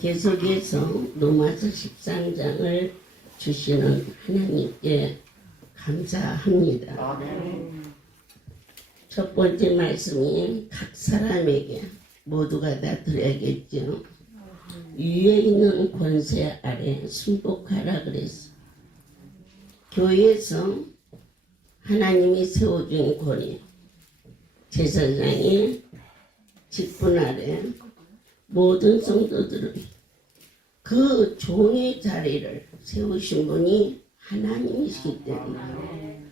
계속해서 로마서 13장을 주시는 하나님께 감사합니다. 첫 번째 말씀이 각 사람에게 모두가 다 들어야겠죠. 위에 있는 권세 아래 순복하라 그랬어. 교회에서 하나님이 세워준 권위, 제사장이 직분 아래 모든 성도들은 그 종의 자리를 세우신 분이 하나님이시기 때문에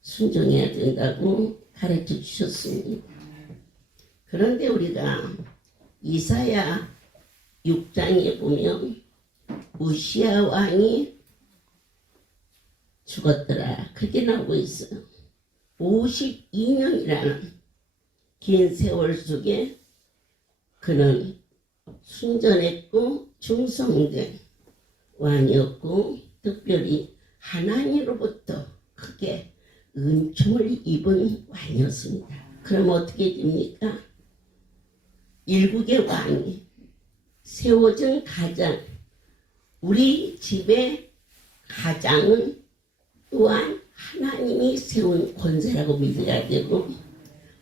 순종해야 된다고 가르쳐 주셨습니다. 그런데 우리가 이사야 6장에 보면 우시야 왕이 죽었더라 그렇게 나오고 있어요. 52년이라는 긴 세월 속에 그는 순전했고 충성된 왕이었고 특별히 하나님으로부터 크게 은총을 입은 왕이었습니다. 그럼 어떻게 됩니까? 일국의 왕이 세워진 가장, 우리 집의 가장은 또한 하나님이 세운 권세라고 믿어야 되고,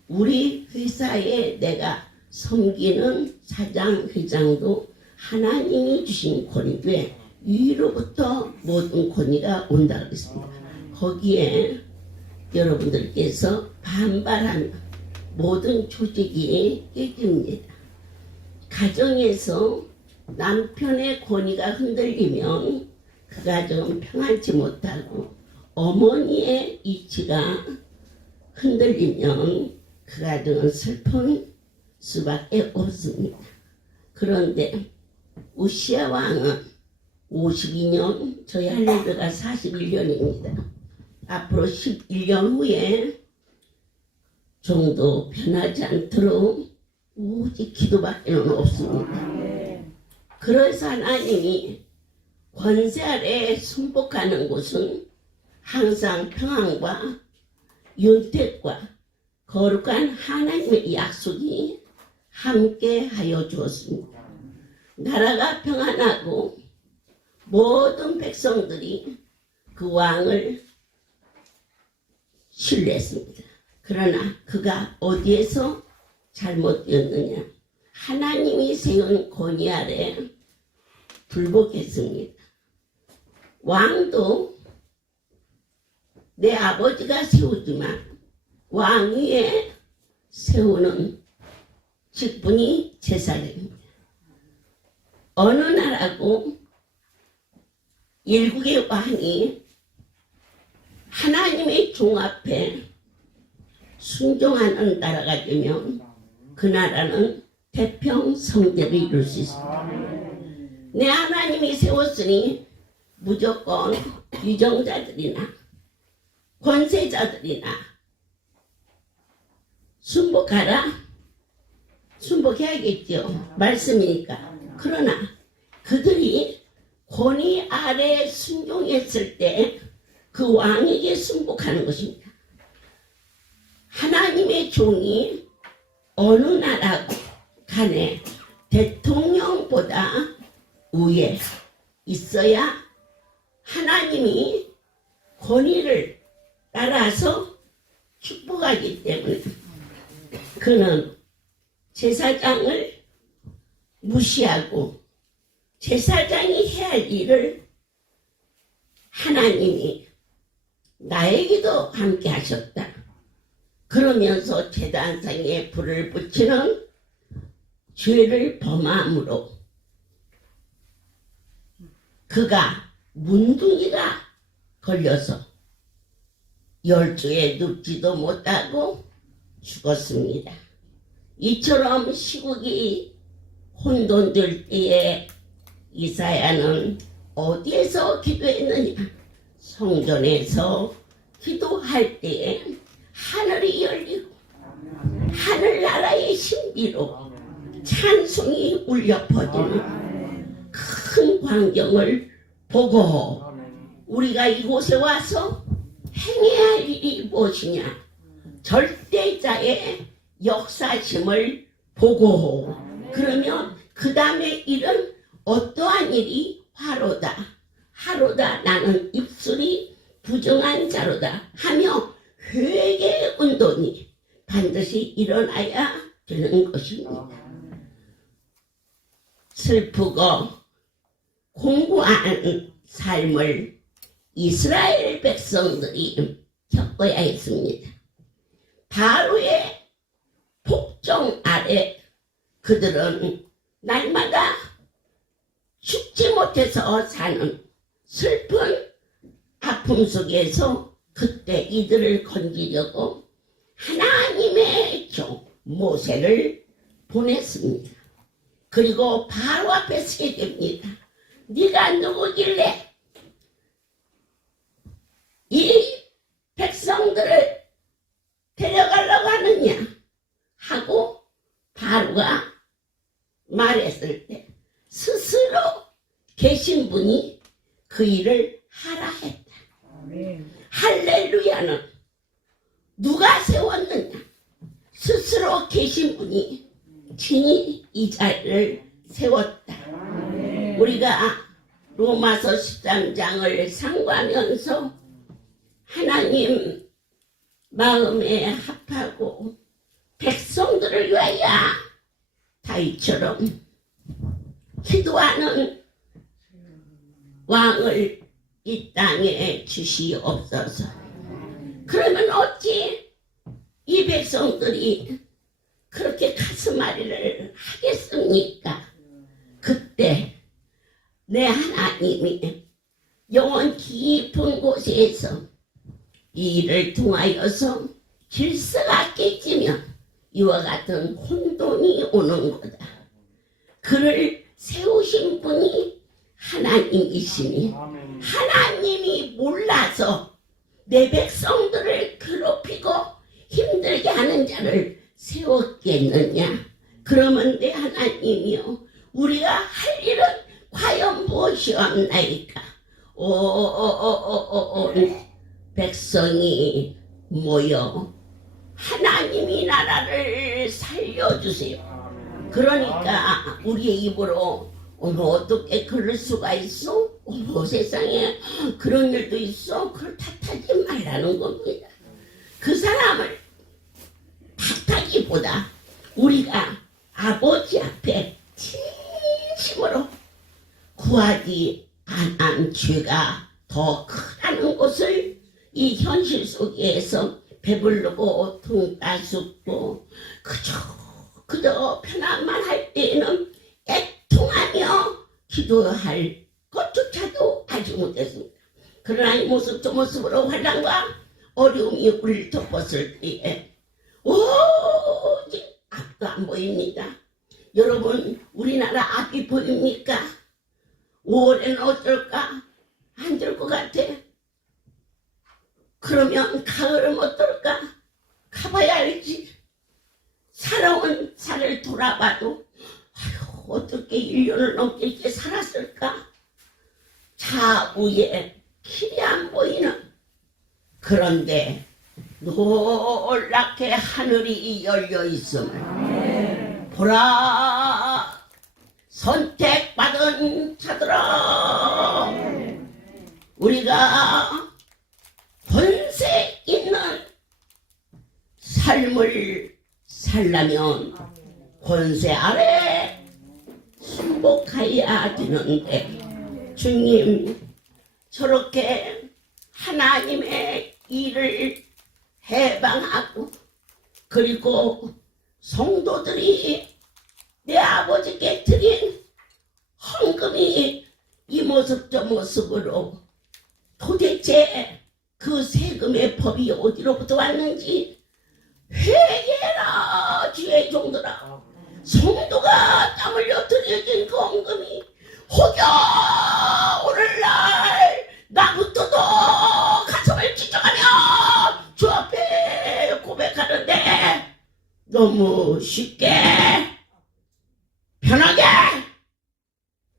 우리 회사에 내가 섬기는 사장, 회장도 하나님이 주신 권위에 위로부터 모든 권위가 온다 그랬습니다. 거기에 여러분들께서 반발하면 모든 조직이 깨집니다. 가정에서 남편의 권위가 흔들리면 그 가정은 평안치 못하고, 어머니의 이치가 흔들리면 그 가정은 슬픈 수밖에 없습니다. 그런데 우시야 왕은 52년, 저희 할례가 41년입니다. 앞으로 11년 후에 정도 변하지 않도록 오직 기도밖에 없습니다. 그래서 하나님이 권세 아래 순복하는 곳은 항상 평안과 윤택과 거룩한 하나님의 약속이 함께 하여 주었습니다. 나라가 평안하고 모든 백성들이 그 왕을 신뢰했습니다. 그러나 그가 어디에서 잘못되었느냐? 하나님이 세운 권위 아래 불복했습니다. 왕도 내 아버지가 세우지만 왕 위에 세우는 직분이 제사장입니다. 어느 나라고 일국의 왕이 하나님의 종 앞에 순종하는 나라가 되면 그 나라는 태평성대를 이룰 수 있습니다. 내 하나님이 세웠으니 무조건 유정자들이나 권세자들이나 순복하라, 순복해야겠죠. 말씀이니까. 그러나 그들이 권위 아래 순종했을 때 그 왕에게 순복하는 것입니다. 하나님의 종이 어느 나라 간에 대통령보다 위에 있어야 하나님이 권위를 따라서 축복하기 때문에 그는 제사장을 무시하고 제사장이 해야 할 일을 하나님이 나에게도 함께 하셨다. 그러면서 제단상에 불을 붙이는 죄를 범함으로 그가 문둥이가 걸려서 10주에 눕지도 못하고 죽었습니다. 이처럼 시국이 혼돈될 때에 이사야는 어디에서 기도했느냐? 성전에서 기도할 때에 하늘이 열리고 하늘나라의 신비로 찬송이 울려 퍼지는 큰 광경을 보고 우리가 이곳에 와서 행해야 할 일이 무엇이냐? 절대자의 역사심을 보고 그러면 그 다음에 일은 어떠한 일이 화로다 하로다 나는 입술이 부정한 자로다 하며 회개 운동이 반드시 일어나야 되는 것입니다. 슬프고 공고한 삶을 이스라엘 백성들이 겪어야 했습니다. 바로의 복종 아래 그들은 날마다 죽지 못해서 사는 슬픈 아픔 속에서 그때 이들을 건지려고 하나님의 종 모세를 보냈습니다. 그리고 바로 앞에 서게 됩니다. 네가 누구길래 이 백성들을 데려가려고 하느냐 하고 바로가 말했을 때 스스로 계신 분이 그 일을 하라 했다. 할렐루야는 누가 세웠느냐? 스스로 계신 분이 친히 이 자리를 세웠다. 우리가 로마서 13장을 상고하면서 하나님 마음에 합하고 백성들을 위하여 다윗처럼 기도하는 왕을 이 땅에 주시옵소서. 그러면 어찌 이 백성들이 그렇게 가슴앓이를 하겠습니까? 그때 내 하나님이 영원 깊은 곳에서 이 일을 통하여서 질서가 깨지면 이와 같은 혼돈이 오는 거다. 그를 세우신 분이 하나님이시니 하나님이 몰라서 내 백성들을 괴롭히고 힘들게 하는 자를 세웠겠느냐? 그러면 내 하나님이여 우리가 할 일은 과연 무엇이옵나이까? 백성이 모여 하나님이 나라를 살려주세요. 그러니까 우리의 입으로 어떻게 그럴 수가 있어? 세상에 그런 일도 있어? 그걸 탓하지 말라는 겁니다. 그 사람을 탓하기보다 우리가 아버지 앞에 진심으로 구하지 않은 죄가 더 크다는 것을 이 현실 속에서 배부르고 등따숩고 그저 편안만 할 때에는 애통하며 기도할 것조차도 하지 못했습니다. 그러나 이 모습 저 모습으로 환난과 어려움이 우리를 덮었을 때에 오직 앞도 안 보입니다. 여러분 우리나라 앞이 보입니까? 5월에는 어떨까? 안 될 것 같아. 그러면 가을은 어떨까? 가봐야 알지. 살아온 살을 돌아봐도 아휴, 어떻게 1년을 넘게 이렇게 살았을까? 좌우에 길이 안 보이는. 그런데 놀랍게 하늘이 열려 있음을 보라, 선택받은 자들아, 우리가 권세 있는 삶을 살려면 권세 아래 순복해야 되는데, 주님 저렇게 하나님의 일을 해방하고 그리고 성도들이 내 아버지께 드린 헌금이 이 모습 저 모습으로 도대체 그 세금의 법이 어디로부터 왔는지 회개라 주의 종들아. 성도가 땀 흘려 드려진 그 헌금이 혹여 오늘날 나부터도 가슴을 찢어가며 주 앞에 고백하는데 너무 쉽게 편하게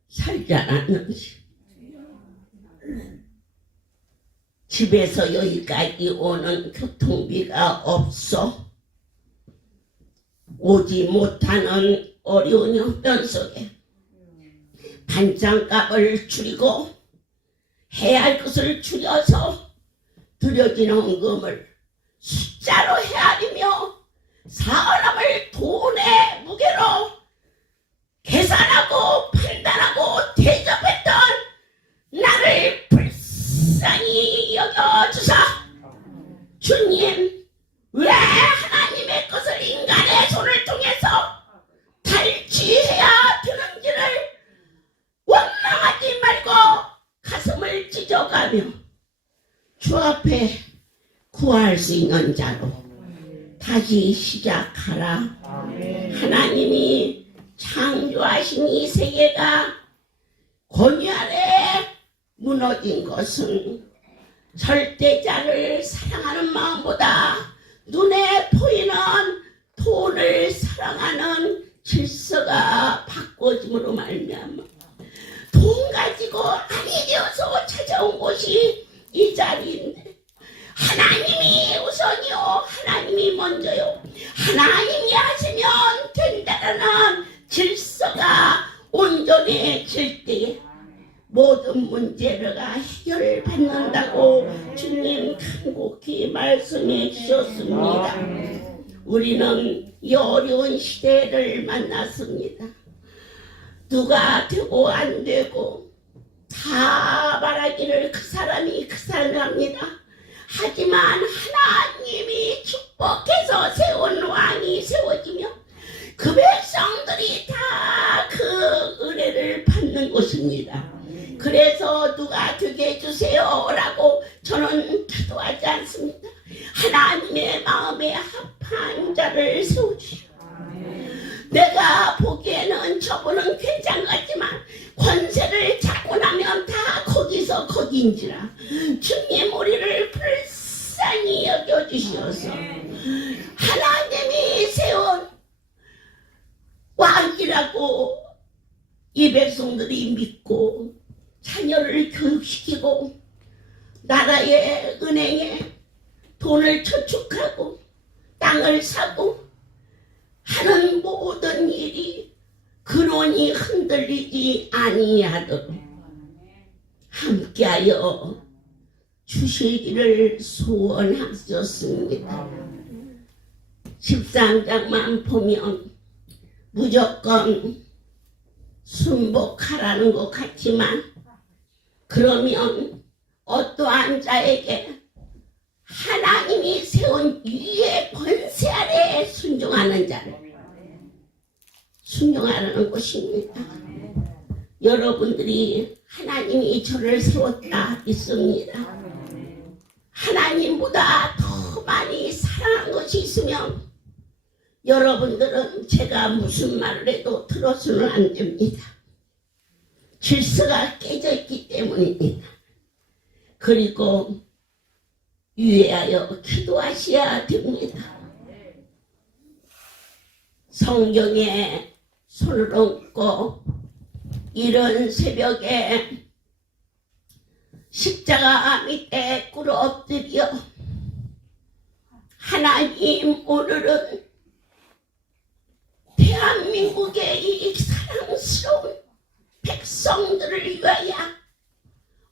살지 않았는지, 집에서 여기까지 오는 교통비가 없어 오지 못하는 어려운 형편 속에 반찬값을 줄이고 해야 할 것을 줄여서 드려지는 헌금을 숫자로 헤아리며 사람을 돈의 무게로 계산하고 판단하고 대접했던 나를 불쌍히 여겨주사 주님, 왜 하나님의 것을 인간의 손을 통해서 탈취해야 되는지를 원망하지 말고 가슴을 찢어가며 주 앞에 구할 수 있는 자로 다시 시작하라. 하나님이 창조하신 이 세계가 권위 아래 무너진 것은 절대자를 사랑하는 마음보다 눈에 보이는 돈을 사랑하는 질서가 바꿔짐으로 말미암아 돈 가지고 아니 되어서 찾아온 곳이 이 자리인데 하나님이 우선이요, 하나님이 먼저요, 하나님이 하시면 된다라는 질서가 온전해질 때에 모든 문제가 해결받는다고 주님 간곡히 말씀해 주셨습니다. 우리는 이 어려운 시대를 만났습니다. 누가 되고 안 되고 다 말하기를 그 사람이 그 사람입니다. 하지만 하나님이 축복해서 세운 왕이 세워지며 그 백성들이 다 그 은혜를 받는 곳입니다. 그래서 누가 되게 해주세요 라고 저는 기도하지 않습니다. 하나님의 마음에 합한 자를 세워주시오. 내가 보기에는 저분은 괜찮겠지만 권세를 잡고 나면 다 거기서 거기인지라 주님 우리를 불쌍히 여겨주시어서 하나님이 세운 왕이라고 이 백성들이 믿고 자녀를 교육시키고 나라의 은행에 돈을 저축하고 땅을 사고 하는 모든 일이 근원이 흔들리지 아니하도록 함께하여 주시기를 소원하셨습니다. 13장만 보면 무조건 순복하라는 것 같지만 그러면 어떠한 자에게 하나님이 세운 위의 권세 아래 순종하는 자를 순종하라는 것입니다. 여러분들이 하나님이 저를 세웠다 믿습니다. 하나님보다 더 많이 사랑한 것이 있으면 여러분들은 제가 무슨 말을 해도 들어서는 안 됩니다. 질서가 깨져 있기 때문입니다. 그리고 유의하여 기도하셔야 됩니다. 성경에 손을 얹고 이른 새벽에 십자가 밑에 꿇어 엎드려 하나님 오늘은 대한민국의 이 사랑스러운 백성들을 위하여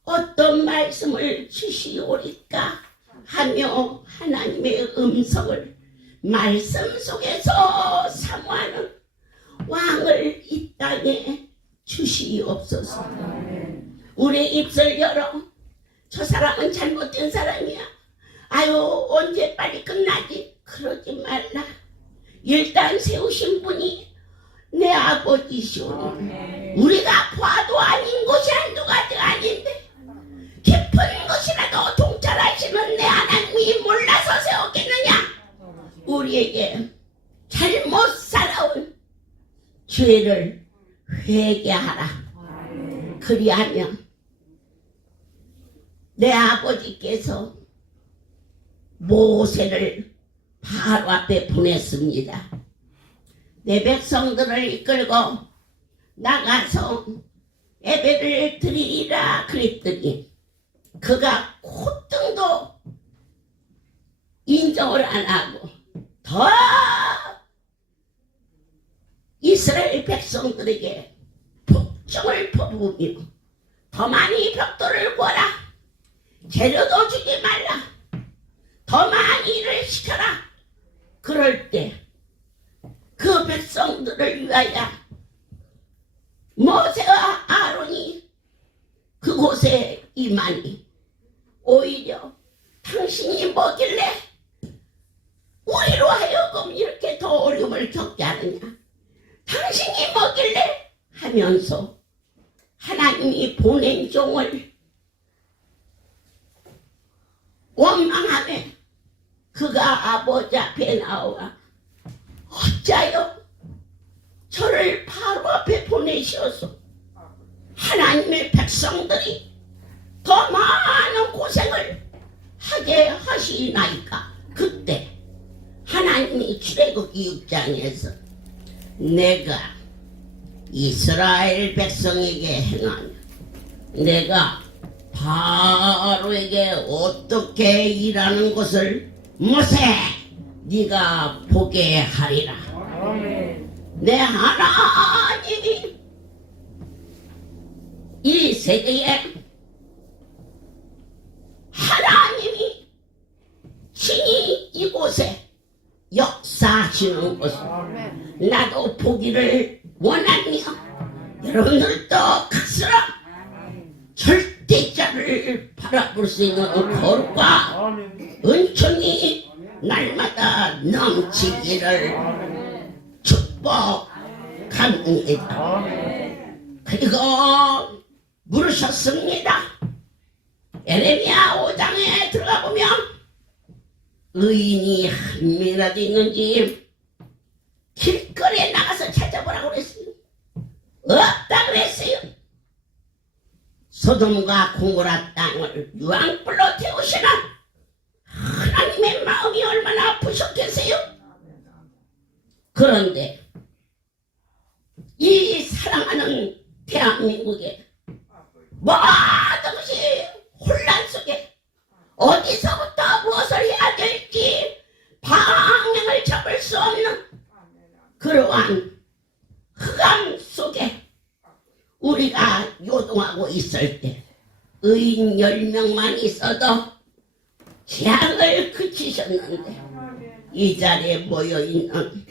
어떤 말씀을 주시오리까 하며 하나님의 음성을 말씀 속에서 사모하는 왕을 이 땅에 주시옵소서. 우리 입술 열어 저 사람은 잘못된 사람이야. 아유 언제 빨리 끝나지? 그러지 말라. 일단 세우신 분이 내 아버지시오니 우리가 봐도 아닌 것이 한두 가지가 아닌데 깊은 것이라도 통찰하시는 내 하나님이 몰라서 세웠겠느냐? 우리에게 잘못 살아온 죄를 회개하라. 그리하면 내 아버지께서 모세를 바로 앞에 보냈습니다. 내 백성들을 이끌고 나가서 예배를 드리리라 그랬더니 그가 콧등도 인정을 안 하고 더 이스라엘 백성들에게 옥정을 퍼부으며 더 많이 벽돌을 구하라. 재료도 주지 말라. 더 많이 일을 시켜라. 그럴 때 그 백성들을 위하여 모세와 아론이 그곳에 임하니 오히려 당신이 뭐길래 우리로 하여금 이렇게 더 어려움을 겪게 하느냐. 당신이 뭐길래 하면서 하나님이 보낸 종을 원망하며 그가 아버지 앞에 나와 어찌하여 저를 바로 앞에 보내시어서 하나님의 백성들이 더 많은 고생을 하게 하시나이까. 그때 하나님이 출애굽기 6장에서 내가 이스라엘 백성에게 행하며 내가 바로에게 어떻게 일하는 것을 모세 네가 보게 하리라. 내 하나님이 이 세계에 하나님이 친히 이곳에 역사하시는 것을 나도 보기를 원하며 여러분들도 각스라 절대자를 바라볼 수 있는 거룩과 은총이 날마다 넘치기를 축복합니다. 그리고 물으셨습니다. 에레미야 5장에 들어가 보면 의인이 한 명이라도 있는지 길거리에 나가서 찾아보라고 그랬어요. 없다 그랬어요. 소돔과 고모라 땅을 유황불로 태우시는 하나님의 마음이 얼마나 아프셨겠어요? 그런데 이 사랑하는 대한민국에 모든 것이 혼란 속에 어디서부터 무엇을 해야 될지 방향을 잡을 수 없는 그러한 흑암 속에 우리가 요동하고 있을 때 의인 10명만 있어도 재앙을 그치셨는데 이 자리에 모여있는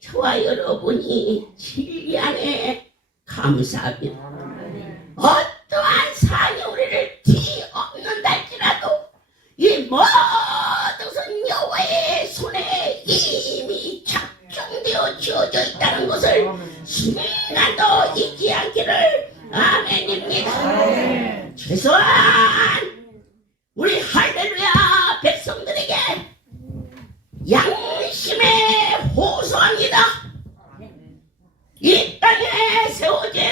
저와 여러분이 진리 안에 감사하며 어떠한 사안이 우리를 뒤엎는다 할지라도 이 모든 것은 여호와의 손에 이미 작정되어 지어져 있다는 것을 순간도 잊지 않기를 아멘입니다. 최소한 우리 할렐루야 백성들에게 양심에 호소합니다. 이 땅에 세워진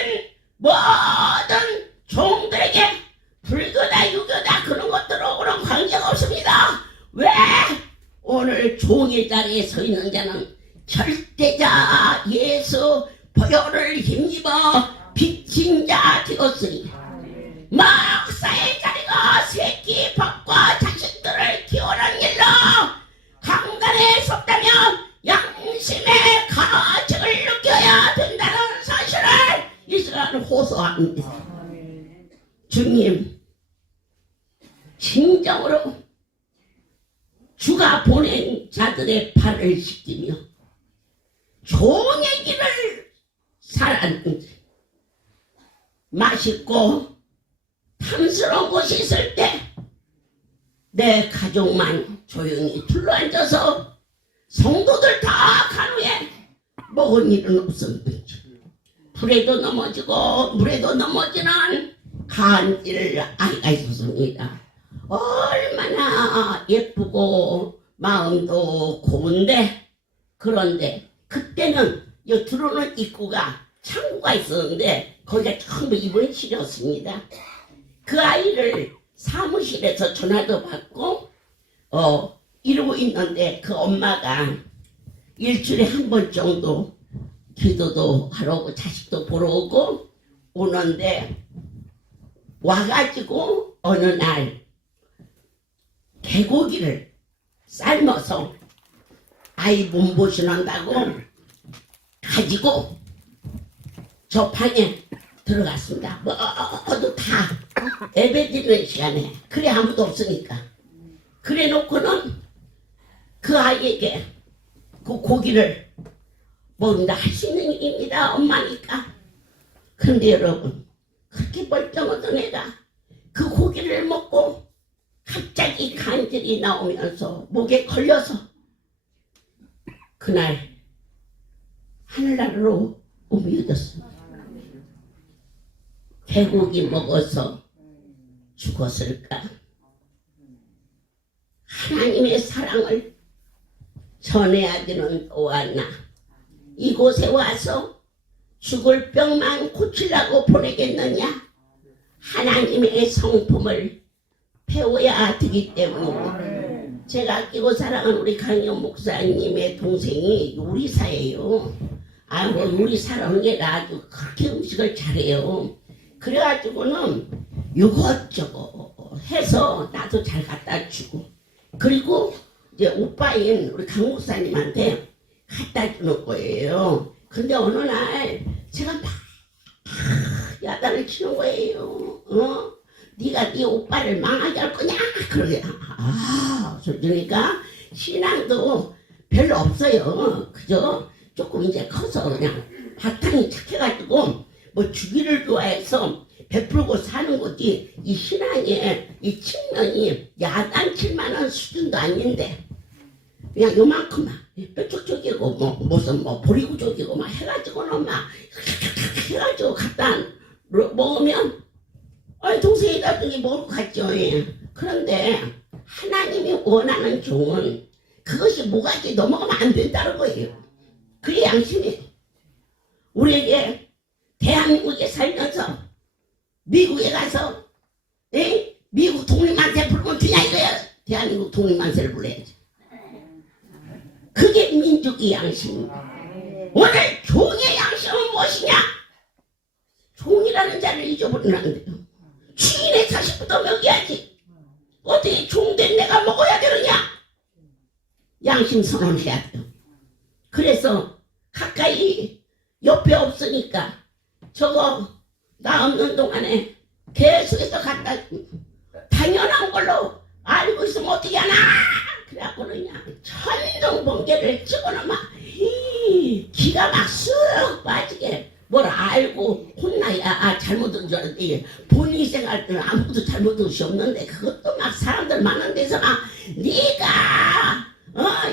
모든 종들에게 불교다 유교다 그런 것들하고는 관계가 없습니다. 왜? 오늘 종의 자리에 서 있는 자는 절대자 예수 보혈을 힘입어 빚진 자 되었으니 목사의 자리가 새끼 밥과 자식들을 키우는 일로 강단에 섰다면 양심의 가책을 느껴야 된다는 사실을 이 시간 호소합니다. 주님 진정으로 주가 보낸 자들의 발을 씻기며 종의 길을 살았는지 맛있고 탐스러운 곳이 있을 때 내 가족만 조용히 둘러앉아서 성도들 다 간후에 먹은 일은 없었는지 불에도 넘어지고 물에도 넘어지는 간질 아이가 있었습니다. 얼마나 예쁘고 마음도 고운데 그런데 그때는 여 들어오는 입구가 창구가 있었는데 거기가 전부 입을 실었습니다. 그 아이를 사무실에서 전화도 받고 이러고 있는데 그 엄마가 일주일에 한 번 정도 기도도 하러 오고 자식도 보러 오고 오는데 와가지고 어느 날 개고기를 삶아서 아이 몸보신한다고 가지고 저 방에 들어갔습니다. 모두 다 예배드리는 시간에 그래 아무도 없으니까 그래 놓고는 그 아이에게 그 고기를 먹는다 할 수 있는 일입니다. 엄마니까. 근데 여러분 그렇게 멀쩡하던 애가 그 고기를 먹고 갑자기 간질이 나오면서 목에 걸려서 그날 하늘나라로 옮겨졌습니다. 개고기 먹어서 죽었을까? 하나님의 사랑을 전해야지는 또왔나 이곳에 와서 죽을 병만 고치려고 보내겠느냐? 하나님의 성품을 배워야 되기 때문에 제가 아끼고 사랑하는 우리 강영 목사님의 동생이 요리사예요. 뭐 요리사라는 게 아주 그렇게 음식을 잘해요. 그래가지고는 이것저것 해서 나도 잘 갖다 주고 그리고 이제 오빠인 우리 강 목사님한테 갖다 주는 거예요. 근데 어느 날 제가 막 야단을 치는 거예요. 네가 네 오빠를 망하게 할 거냐? 그러게. 그러니까 신앙도 별로 없어요. 그저 조금 이제 커서 그냥 바탕이 착해가지고 뭐 주기를 좋아해서 베풀고 사는 거지 이 신앙의 이 측면이 야단칠 만한 수준도 아닌데 그냥 요만큼만 뾰족족이고 뭐 무슨 뭐 보리구족이고 막 해가지고는 막 해가지고 갖다 먹으면 동생이 나중에 먹을 것 같죠. 예. 그런데 하나님이 원하는 종은 그것이 모가지 넘어가면 안 된다는 거예요. 그게 양심이에요. 우리에게 대한민국에 살면서 미국에 가서 미국 독립만세 부르면 되냐 이거야. 대한민국 독립만세를 불러야지. 그게 민족의 양심입니다. 오늘 종의 양심은 무엇이냐? 종이라는 자를 잊어버리면 안 돼요. 주인의 자식부터 먹여야지. 어떻게 종된 내가 먹어야 되느냐? 양심 선언해야 돼요. 그래서 가까이 옆에 없으니까 저거 나 없는 동안에 계속해서 갖다 당연한 걸로 알고 있으면 어떻게 하나? 그래갖고 그냥 천둥번개를 찍어놓으면 막 기가 막 쑥 빠지게 뭘 알고 혼나야 잘못한 줄 알았는데 본인이 생각할 때는 아무것도 잘못한 것이 없는데 그것도 막 사람들 많은 데서 막 네가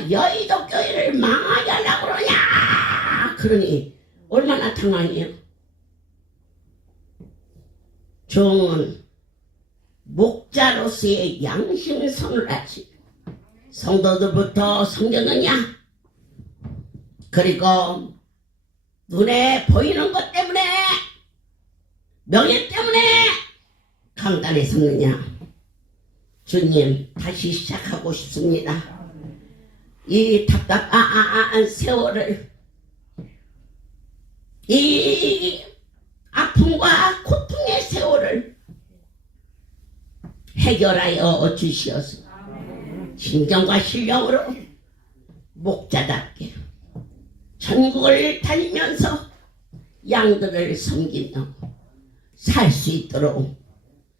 여의도 교회를 망하게 하려고 그러냐 그러니 얼마나 당황해요. 종은 목자로서의 양심선을 하지 성도들부터 섬겼느냐? 그리고 눈에 보이는 것 때문에 명예 때문에 강단에 섰느냐? 주님 다시 시작하고 싶습니다. 이 답답한 세월을 이 아픔과 고통의 세월을 해결하여 주시어서 신경과 신령으로 목자답게 전국을 다니면서 양들을 섬기며 살 수 있도록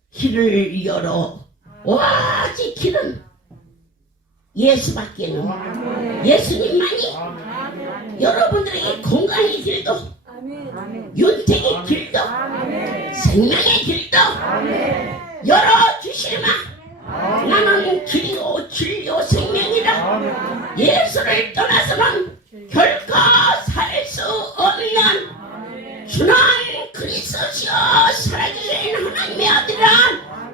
길을 열어 오직 길은 예수밖에는 예수님만이 여러분들에게 건강의 길도 윤택의 길도 생명의 길도 열어주시리마. 나는 길이요 진리요 생명이라 예수를 떠나서는 결코 살 수 없는 주는 그리스도시요 살아계신 하나님의 아들이라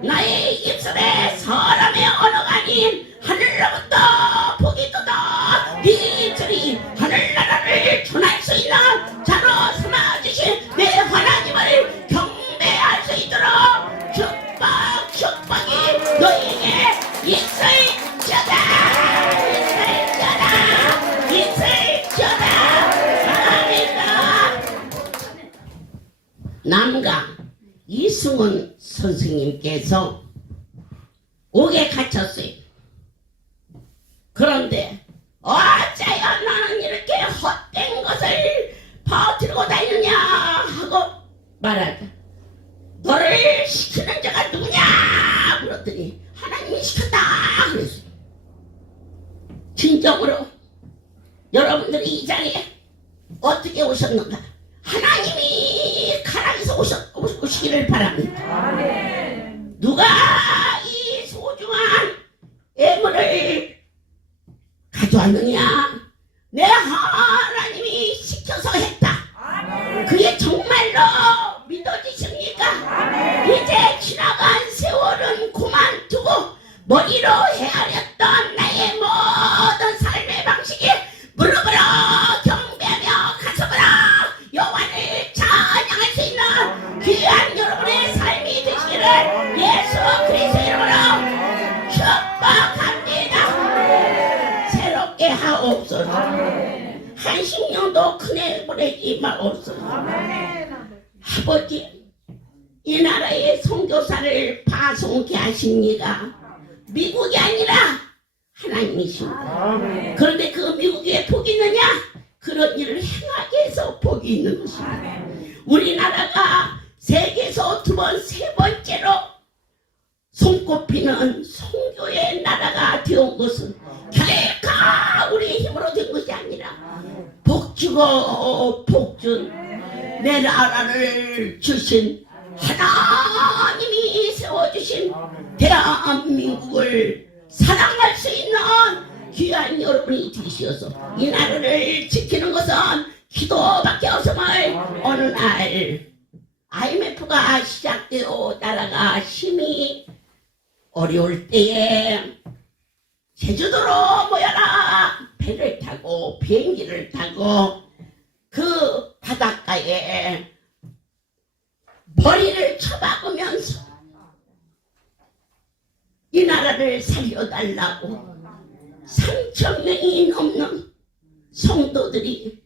나의 입술에 사람의 언어가 아닌 하늘로부터 복이 떠다 네 입술이 하늘나라를 전할 수 있는 자로 삼아주신 내 하나님을 경배할 수 있도록 축복이 너희에게 있을지어다. 남가 이승훈 선생님께서 옥에 갇혔어요. 그런데 어째야 나는 이렇게 헛된 것을 퍼뜨리고 다니느냐 하고 말하자. 오셨는가? 하나님이 가랑에서 오시기를 바랍니다. 누가 이 소중한 예물을 가져왔느냐? 내 하나님이 시켜서 했다. 그게 정말로 믿어지십니까? 이제 지나간 세월은 그만두고 머리로 헤아렸던 나의 모든 삶의 방식이 무릎으로 경배하며 가슴으로 여호와를 찬양할 수 있는 귀한 여러분의 삶이 되시기를 예수 그리스도의 이름으로 축복합니다. 새롭게 하옵소서. 한식령도 큰애 보내지 마옵소서. 아버지, 이 나라의 선교사를 파송케 하십니다. 미국이 아니라 하나님이십니다. 그런데 그 미국에 복이 있느냐? 그런 일을 행하게 해서 복이 있는 것입니다. 우리나라가 세계에서 세 번째로 손꼽히는 선교의 나라가 되온 것은 결코 우리의 힘으로 된 것이 아니라 복주고 복준 내 나라를 주신 하나님이 세워주신 대한민국을 사랑할 수 있는 귀한 여러분이 되시어서 이 나라를 지키는 것은 기도밖에 없음을 어느 날 IMF가 시작되어 나라가 힘이 어려울 때에 제주도로 모여라 배를 타고 비행기를 타고 그 바닷가에 머리를 쳐박으면서 이 나라를 살려달라고 3,000명이 넘는 성도들이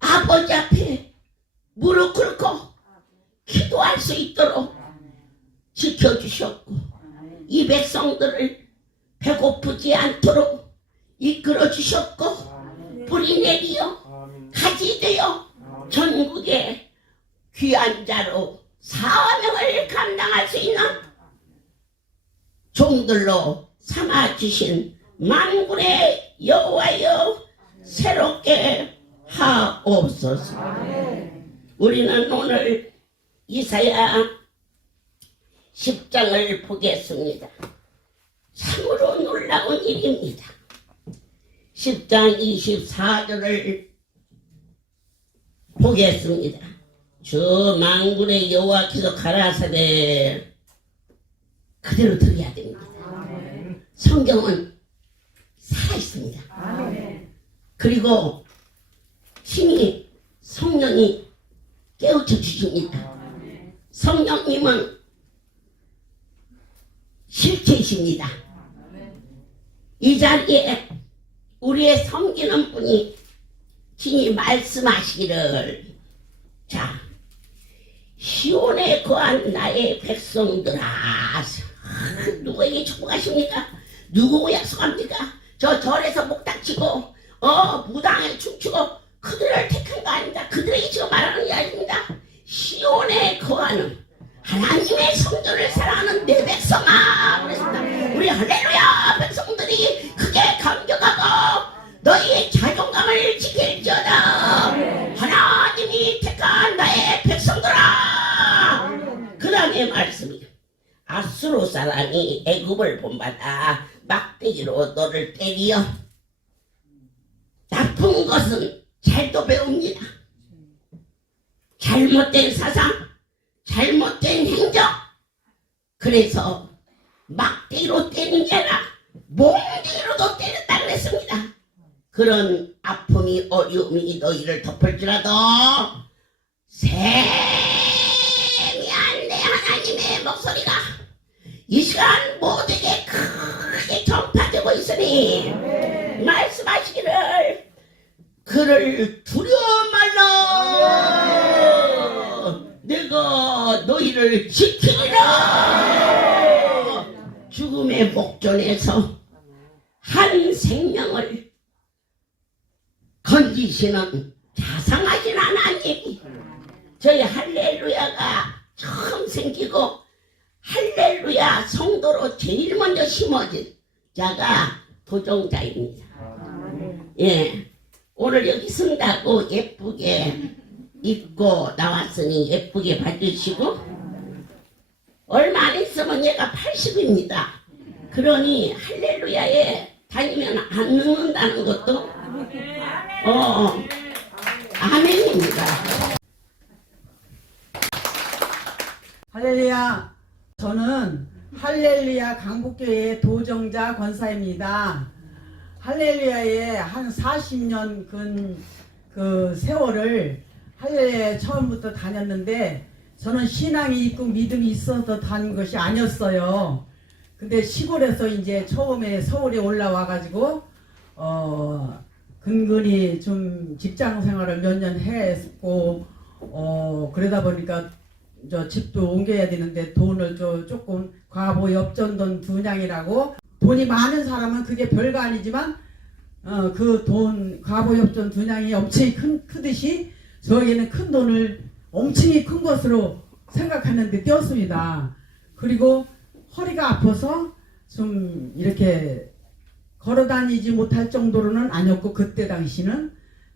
아버지 앞에 무릎 꿇고 기도할 수 있도록 지켜주셨고 이 백성들을 배고프지 않도록 이끌어 주셨고 뿌리 내리어 가지 되어 전국에 귀한 자로 사명을 감당할 수 있는 종들로 삼아주신 만군의 여호와여 새롭게 하옵소서. 우리는 오늘 이사야 10장을 보겠습니다. 참으로 놀라운 일입니다. 10장 24절을 보겠습니다. 주 만군의 여호와께서 가라사대 그대로 들어야 됩니다. 성경은 살아있습니다. 그리고 신이 성령이 깨우쳐 주십니다. 성령님은 실체이십니다. 이 자리에 우리의 섬기는 분이 신이 말씀하시기를 자 시온에 거한 나의 백성들아 누구에게 축복하십니까? 누구 약속합니까? 저 절에서 목닥치고 무당에 춤추고 그들을 택한 거 아닙니다. 그들에게 지금 말하는 게 아닙니다. 시온에 거하는 하나님의 성전을 사랑하는 내 백성아 그랬습니다. 우리 할렐루야 백성들이 크게 감격하고 너희의 자존감을 지킬지어다. 하나님이 택한 나의 백성들아. 그 다음에 말씀이요. 아수르 사람이 애굽을 본받아 막대기로 너를 때리어 나쁜 것은 잘도 배웁니다. 잘못된 사상, 잘못된 행정. 그래서 막대기로 때리는 게 아니라 몽둥이로도 때렸다 그랬습니다. 그런 아픔이 어려움이 너희를 덮을지라도 세미한 내 하나님의 목소리가 이 시간 모두에게 크게 전파되고 있으니 말씀하시기를 그를 두려워 말라. 내가 너희를 지키리라. 죽음의 목전에서 한 생명을 건지시는 자상하신 하나님이 저희 할렐루야가 처음 생기고 할렐루야 성도로 제일 먼저 심어진 자가 도종자입니다. 예, 오늘 여기 쓴다고 예쁘게 입고 나왔으니 예쁘게 봐주시고, 얼마 안 있으면 얘가 80입니다. 그러니 할렐루야에 다니면 안 늙는다는 것도 아멘입니다. 할렐루야. 저는 할렐루야 강북교회 도정자 권사입니다. 할렐루야에 한 40년 그 세월을 할렐루야에 처음부터 다녔는데, 저는 신앙이 있고 믿음이 있어서 다닌 것이 아니었어요. 근데 시골에서 이제 처음에 서울에 올라와 가지고 근근히 좀 직장 생활을 몇 년 했고, 그러다 보니까 저 집도 옮겨야 되는데 돈을 조금 과보 엽전돈 두냥이라고, 돈이 많은 사람은 그게 별거 아니지만 그 돈 과보 엽전 두냥이 엄청 크듯이 저에게는 큰 돈을 엄청 큰 것으로 생각하는데 띄었습니다. 그리고 허리가 아파서 좀 이렇게 걸어다니지 못할 정도로는 아니었고, 그때 당시는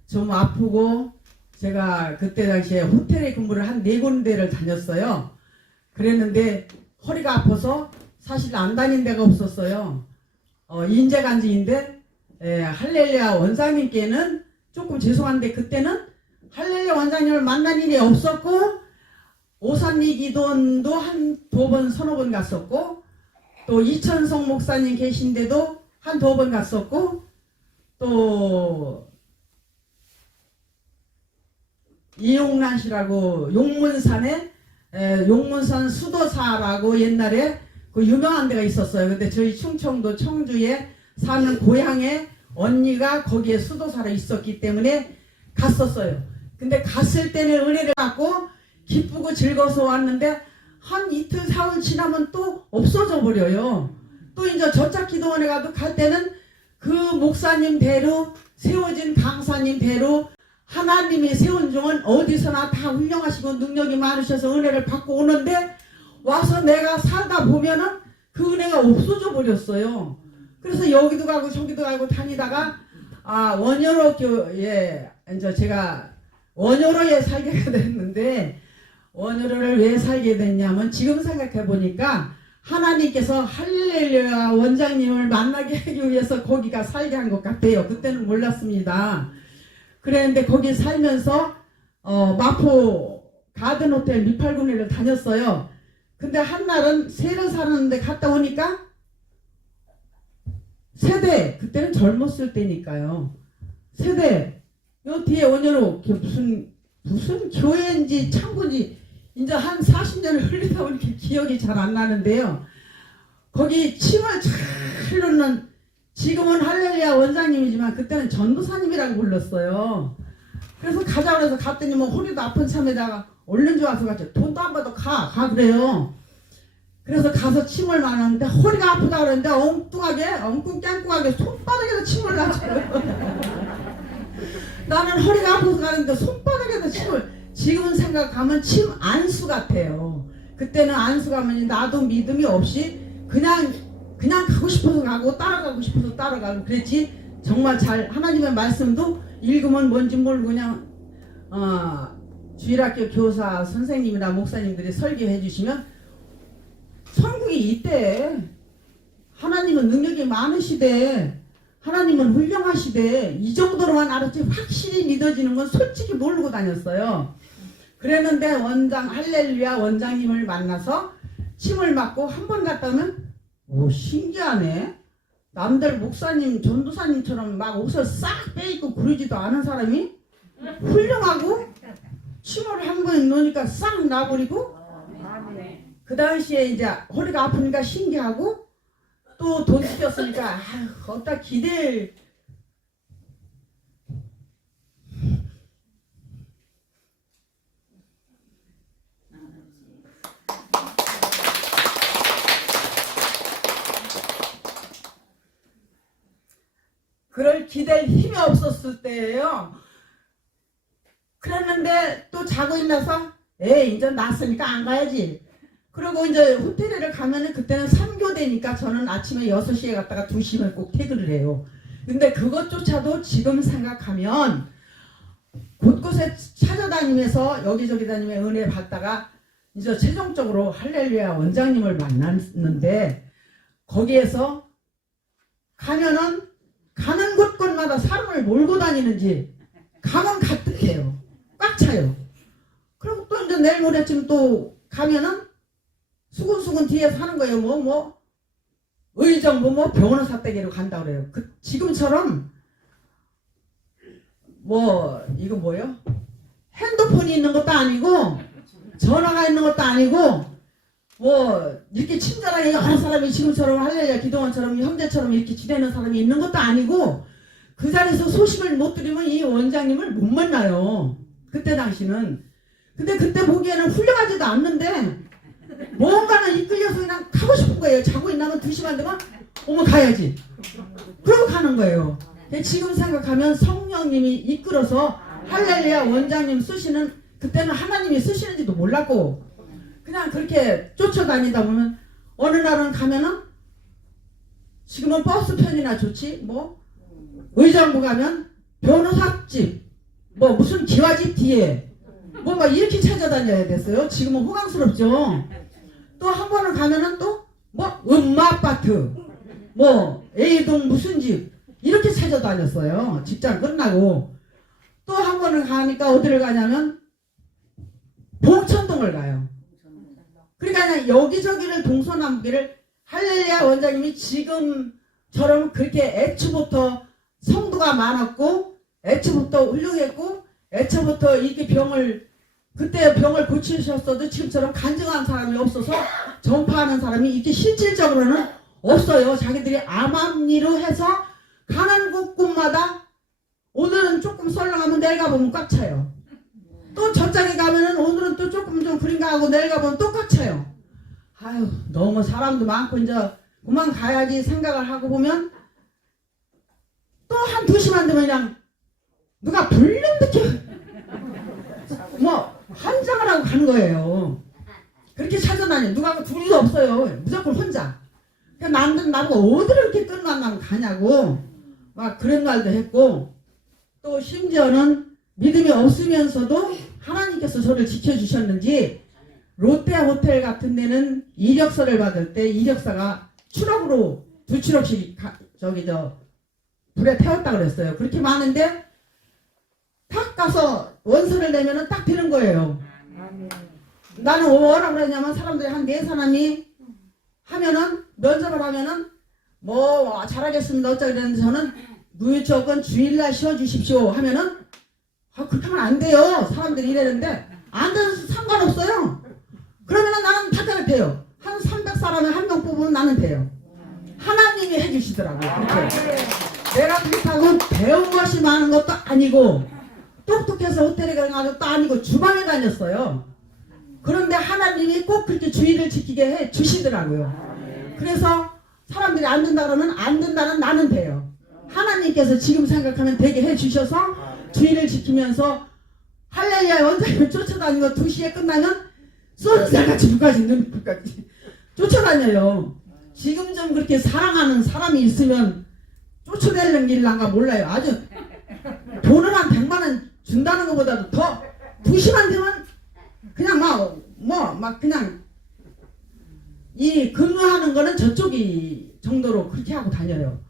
좀 아프고, 제가 그때 당시에 호텔에 근무를 한 4군데를 다녔어요. 그랬는데 허리가 아파서 사실 안 다닌 데가 없었어요. 인재간증인데 할렐루야 원장님께는 조금 죄송한데, 그때는 할렐루야 원장님을 만난 일이 없었고, 오산리 기도원도 한 2번 서너 번 갔었고, 또 이천성 목사님 계신데도 한 2번 갔었고, 또 이용란 씨라고 용문산에 용문산 수도사라고 옛날에 그 유명한 데가 있었어요. 근데 저희 충청도 청주에 사는 고향에 언니가 거기에 수도사로 있었기 때문에 갔었어요. 근데 갔을 때는 은혜를 받고 기쁘고 즐거워서 왔는데, 한 이틀 사흘 지나면 또 없어져 버려요. 또 이제 저짝 기도원에 가도 갈 때는 그 목사님 대로 세워진 강사님 대로 하나님이 세운 종은 어디서나 다 훌륭하시고 능력이 많으셔서 은혜를 받고 오는데, 와서 내가 살다 보면은 그 은혜가 없어져 버렸어요. 그래서 여기도 가고 저기도 가고 다니다가 원효로 교회, 이제 제가 원효로에 살게 됐는데, 원효로를 왜 살게 됐냐면, 지금 생각해 보니까 하나님께서 할렐루야 원장님을 만나게 하기 위해서 거기가 살게 한 것 같아요. 그때는 몰랐습니다. 그랬는데 거기 살면서 마포 가든호텔 미팔군회를 다녔어요. 근데 한날은 새로 사는데 갔다 오니까 세대, 그때는 젊었을 때니까요. 세대, 요 뒤에 원효로 무슨 교회인지 창고인지 이제 한 40년을 흘리다 보니까 기억이 잘 안 나는데요. 거기 침을 잘 흘르는, 지금은 할렐루야 원장님이지만 그때는 전도사님이라고 불렀어요. 그래서 가자고 해서 갔더니 뭐 허리도 아픈 참에다가 얼른 좋아서 갔죠. 돈도 안 받아 가 그래요. 그래서 가서 침을 맞았는데 허리가 아프다 그랬는데 엉뚱하게 엉뚱깽뚱하게 손바닥에서 침을 놔줘요. 나는 허리가 아파서 가는데 손바닥에서 침을, 지금은 생각하면 침 안수 같아요. 그때는 안수 가면 나도 믿음이 없이 그냥 가고 싶어서 가고 따라가고 싶어서 따라가고 그랬지, 정말 잘 하나님의 말씀도 읽으면 뭔지 모르고 그냥 주일학교 교사 선생님이나 목사님들이 설교해 주시면 천국이 있대, 하나님은 능력이 많으시대, 하나님은 훌륭하시대, 이 정도로만 알았지 확실히 믿어지는 건 솔직히 모르고 다녔어요. 그랬는데 할렐루야 원장님을 만나서 침을 맞고 한 번 갔다 오면, 오 신기하네, 남들 목사님 전도사님처럼 막 옷을 싹 빼입고 그러지도 않은 사람이 훌륭하고 침을 한 번 넣으니까 싹 나버리고, 그 당시에 이제 허리가 아프니까 신기하고, 또 돈 뜯겼으니까 어디다 기댈, 그럴 기댈 힘이 없었을 때예요. 그랬는데 또 자고 일어나서 이제 났으니까 안 가야지. 그리고 이제 호텔에 가면은 그때는 3교대니까 저는 아침에 6시에 갔다가 2시면 꼭 퇴근을 해요. 근데 그것조차도 지금 생각하면 곳곳에 찾아다니면서 여기저기 다니며 은혜 받다가 이제 최종적으로 할렐루야 원장님을 만났는데 거기에서 가면은 가는 곳곳마다 사람을 몰고 다니는지 가면 가득해요. 꽉 차요. 그리고 또 이제 내일 모레쯤 또 가면은 수근수근 뒤에 사는 거예요. 의정 병원 사대기로 간다 그래요. 지금처럼 이거 뭐요? 핸드폰이 있는 것도 아니고 전화가 있는 것도 아니고 이렇게 친절하게 여러 사람이 지금처럼 할렐루야 기도원처럼 형제처럼 이렇게 지내는 사람이 있는 것도 아니고 그 자리에서 소식을 못 드리면 이 원장님을 못 만나요. 그때 당시는. 근데 그때 보기에는 훌륭하지도 않는데 뭔가는 이끌려서 그냥 가고 싶은 거예요. 자고 있나면 2시간 되면 가야지. 그러고 가는 거예요. 지금 생각하면 성령님이 이끌어서 할렐루야 원장님 쓰시는 그때는 하나님이 쓰시는지도 몰랐고 그냥 그렇게 쫓아다니다 보면 어느 날은 가면은 지금은 버스 편이나 좋지 의정부 가면 변호사집 무슨 기와집 뒤에 막 이렇게 찾아다녀야 됐어요. 지금은 호강스럽죠. 또 한 번을 가면은 또 엄마 아파트 A동 무슨 집 이렇게 찾아다녔어요. 직장 끝나고. 또 한 번을 가니까 어디를 가냐면 봉천동을 가요. 그러니까 그냥 여기저기를 동서남북을 할렐루야 원장님이 지금처럼 그렇게 애초부터 성도가 많았고 애초부터 훌륭했고 애초부터 이렇게 그때 병을 고치셨어도 지금처럼 간증한 사람이 없어서 전파하는 사람이 이렇게 실질적으로는 없어요. 자기들이 암암리로 해서 가는 곳곳마다 오늘은 조금 썰렁하면 내일 가보면 꽉 차요. 또 저쪽에 가면은 오늘은 또 조금 좀 그린가 하고 내일 가보면 또 꽉 차요. 아유 너무 사람도 많고 이제 그만 가야지 생각을 하고 보면 또 한 2시만 되면 그냥 누가 불륜듯이 환장을 하고 가는 거예요. 그렇게 찾아다녀. 누가 둘이도 없어요. 무조건 혼자. 그러니까 남들 나보고 어디를 이렇게 끝나면 가냐고 막 그런 말도 했고 또 심지어는 믿음이 없으면서도 하나님께서 저를 지켜주셨는지 롯데 호텔 같은 데는 이력서를 받을 때 이력서가 추럭으로 2추럭씩 불에 태웠다 그랬어요. 그렇게 많은데 딱 가서 원서를 내면은 딱 되는 거예요. 나는 뭐라고 그랬냐면 사람들이 한 4사람이 하면은 면접을 하면은 잘하겠습니다 어쩌고 그랬는데 저는 무조건 주일날 쉬어주십시오 하면은 그렇게 하면 안 돼요. 사람들이 이랬는데 안 돼서 상관없어요. 그러면은 나는 다 돼요. 한 300사람에 1명 뽑으면 나는 돼요. 하나님이 해주시더라고요. 그렇게. 내가 그렇다고 배운 것이 많은 것도 아니고 똑똑해서 호텔에 가는 것도 아니고 주방에 다녔어요. 그런데 하나님이 꼭 그렇게 주의를 지키게 해 주시더라고요. 그래서 사람들이 안 된다 그러면 안 된다는 나는 돼요. 하나님께서 지금 생각하면 되게 해 주셔서 주의를 지키면서 할렐루야 원장님 쫓아다니고 2시에 끝나면 쏜살같이 불까지 쫓아다녀요. 지금 좀 그렇게 사랑하는 사람이 있으면 쫓아내는 길인가 몰라요. 아주 돈을 한 100만원 준다는 것보다도 더 2시만 되면 그냥 막 그냥 이 근무하는 거는 저쪽이 정도로 그렇게 하고 다녀요.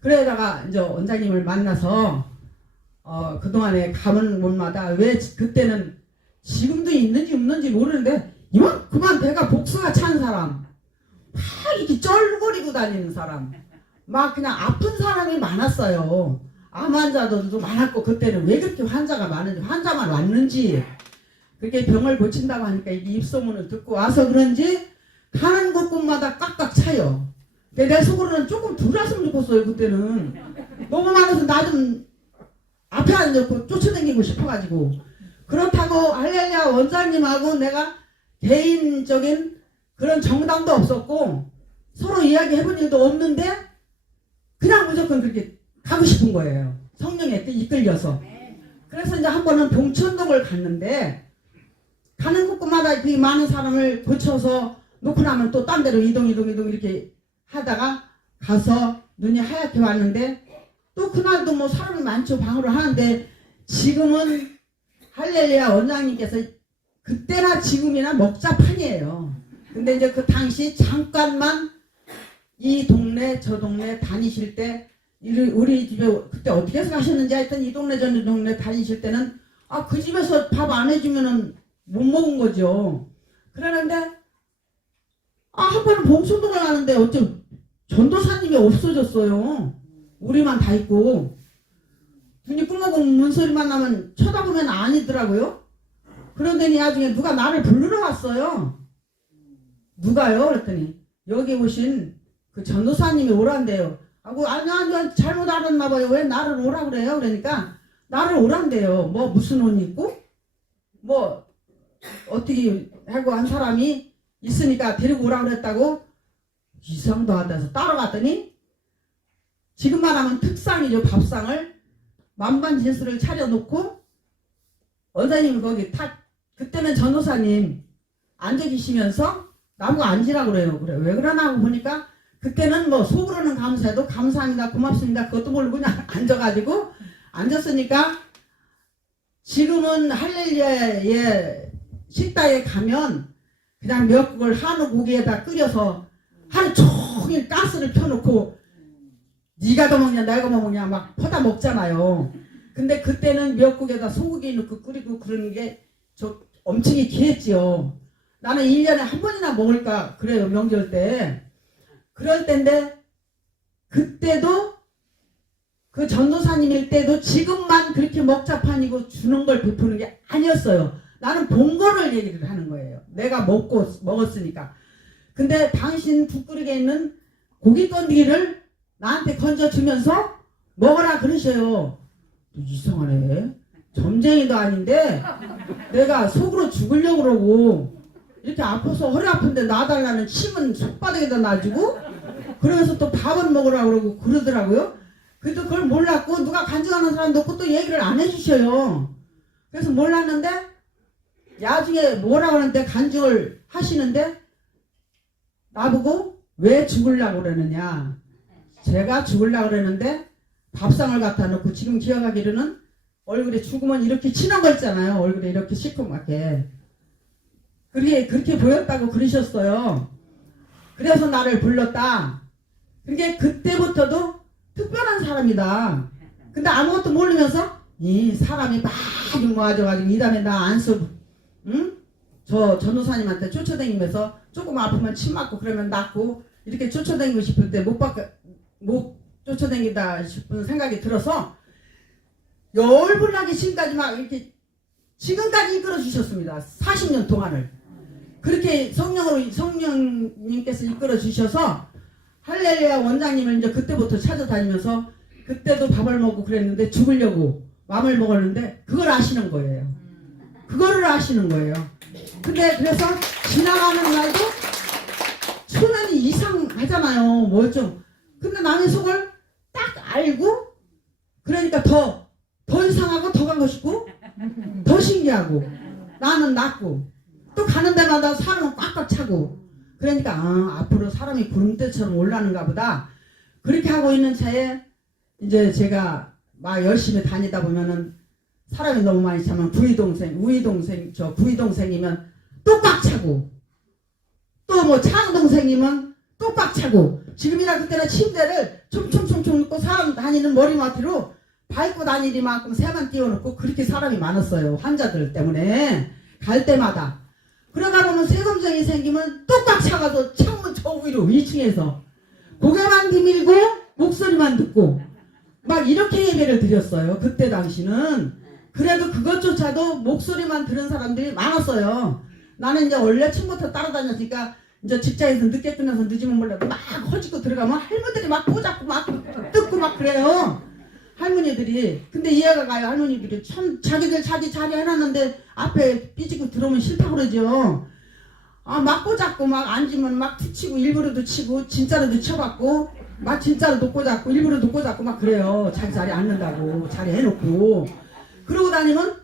그러다가 이제 원장님을 만나서 그동안에 가는 곳마다 왜 그때는 지금도 있는지 없는지 모르는데 이만큼만 배가 복수가 찬 사람 막 이렇게 쩔거리고 다니는 사람 막 그냥 아픈 사람이 많았어요. 암 환자들도 많았고 그때는 왜 그렇게 환자가 많은지 환자만 왔는지 그렇게 병을 고친다고 하니까 이게 입소문을 듣고 와서 그런지 가는 곳곳마다 꽉꽉 차요. 근데 내 속으로는 조금 덜 왔으면 좋겠어요. 그때는 너무 많아서 나 좀 앞에 앉았고 쫓아다니고 싶어가지고 그렇다고 할렐루야 원장님하고 내가 개인적인 그런 정당도 없었고 서로 이야기해본 일도 없는데 그냥 무조건 그렇게 가고 싶은 거예요. 성령에 이끌려서. 그래서 이제 한 번은 봉천동을 갔는데 가는 곳마다 그 많은 사람을 고쳐서 놓고 나면 또 딴 데로 이동 이렇게 하다가 가서 눈이 하얗게 왔는데 또 그날도 뭐 사람이 많죠. 방으로 하는데 지금은 할렐루야 원장님께서 그때나 지금이나 먹자판이에요. 근데 이제 그 당시 잠깐만 이 동네 저 동네 다니실 때 우리 집에 그때 어떻게 해서 가셨는지 하여튼 이 동네 저 동네 다니실 때는 그 집에서 밥 안 해주면은 못 먹은 거죠. 그러는데 한 번은 봉천동을 가는데 어쩜 전도사님이 없어졌어요. 우리만 다 있고 눈이 꿀먹은 문소리만 나면 쳐다보면 아니더라고요. 그런데 나중에 누가 나를 부르러 왔어요. 누가요? 그랬더니 여기 오신 그 전도사님이 오란대요. 아니 잘못 알았나 봐요. 왜 나를 오라 그래요? 그러니까 나를 오란대요. 뭐 무슨 옷 입고 뭐 어떻게 하고 한 사람이 있으니까 데리고 오라 그랬다고. 이상도 하다 해서 따라갔더니 지금만 하면 특상이죠. 밥상을 만반진수를 차려놓고 원장님이 거기 그때는 전도사님 앉아 계시면서 나보고 앉으라고 그래요. 그래 왜 그러나 하고 보니까 그때는 뭐 속으로는 감사해도 감사합니다 고맙습니다 그것도 모르고 그냥 앉아가지고 앉았으니까 지금은 할렐루야의 식당에 가면 그냥 미역국을 한우 고기에다 끓여서 하루 종일 가스를 펴놓고 네가 더 먹냐 내가 더 먹냐 막 퍼다 먹잖아요. 근데 그때는 미역국에다 소고기 넣고 끓이고 그러는 게 저 엄청이 귀했지요. 나는 1년에 한 번이나 먹을까 그래요. 명절 때. 그럴 때인데 그때도 그 전도사님일 때도 지금만 그렇게 먹자판이고 주는 걸 베푸는 게 아니었어요. 나는 본 거를 얘기를 하는 거예요. 내가 먹었으니까. 근데 당신 국그릇에 있는 고기 건더기를 나한테 건져주면서 먹어라 그러셔요. 이상하네. 점쟁이도 아닌데 내가 속으로 죽으려고 그러고 이렇게 아파서 허리 아픈데 놔달라는 침은 손바닥에다 놔주고 그러면서 또 밥은 먹으라고 그러고 그러더라고요. 그래도 그걸 몰랐고 누가 간증하는 사람도 없고 또 얘기를 안 해주셔요. 그래서 몰랐는데 나중에 뭐라고 하는데 간증을 하시는데 나보고 왜 죽으려고 그러느냐. 제가 죽으려고 그러는데 밥상을 갖다 놓고 지금 기억하기로는 얼굴에 죽으면 이렇게 친한 거 있잖아요. 얼굴에 이렇게 시커멓게. 그렇게 보였다고 그러셨어요. 그래서 나를 불렀다. 그게 그때부터도 특별한 사람이다. 근데 아무것도 모르면서 이 사람이 많이 모아져가지고 이 다음에 나 안수 응? 저 전도사님한테 쫓아다니면서 조금 아프면 침 맞고 그러면 낫고 이렇게 쫓아다니고 싶을 때 못 쫓아다니다 싶은 생각이 들어서 열불나게 지금까지 막 이렇게 지금까지 이끌어 주셨습니다. 40년 동안을 그렇게 성령님께서 이끌어 주셔서 할렐루야 원장님을 이제 그때부터 찾아다니면서 그때도 밥을 먹고 그랬는데 죽으려고 마음을 먹었는데 그걸 아시는 거예요. 그거를 아시는 거예요. 근데 그래서 지나가는 날도 초면이 이상하잖아요. 뭐 좀. 근데 남의 속을 딱 알고 그러니까 더 이상하고 더 가고 싶고 더 신기하고 나는 낫고 또 가는 데마다 사람은 꽉꽉 차고 그러니까 앞으로 사람이 구름대처럼 올라는가 보다. 그렇게 하고 있는 차에 이제 제가 막 열심히 다니다 보면은 사람이 너무 많이 차면 저 부위동생이면 또 꽉 차고 또 뭐 차동생이면 또 꽉 차고 지금이나 그때는 침대를 총총총총 놓고 사람 다니는 머리맡으로 밟고 다니리만큼 새만 띄워놓고 그렇게 사람이 많았어요. 환자들 때문에 갈 때마다. 그러다 보면 쇠검정이 생기면 또 꽉 차가서 창문 저 위로 2층에서 고개만 디밀고 목소리만 듣고 막 이렇게 예배를 드렸어요. 그때 당시는. 그래도 그것조차도 목소리만 들은 사람들이 많았어요. 나는 이제 원래 처음부터 따라다녔으니까 이제 직장에서 늦게 끝나서 늦으면 몰라도 막 허짓고 들어가면 할머니들이 막 꼬잡고 막 뜯고 막 그래요. 할머니들이. 근데 이해가 가요. 할머니들이 참 자기들 자기 자리 해놨는데 앞에 삐지고 들어오면 싫다고 그러죠. 막 꼬잡고 막 앉으면 막 툭치고 일부러도 치고 진짜로도 쳐받고 막 진짜로도 꼬잡고 일부러도 꼬잡고 막 그래요. 자기 자리 앉는다고 자리 해놓고. 그러고 다니면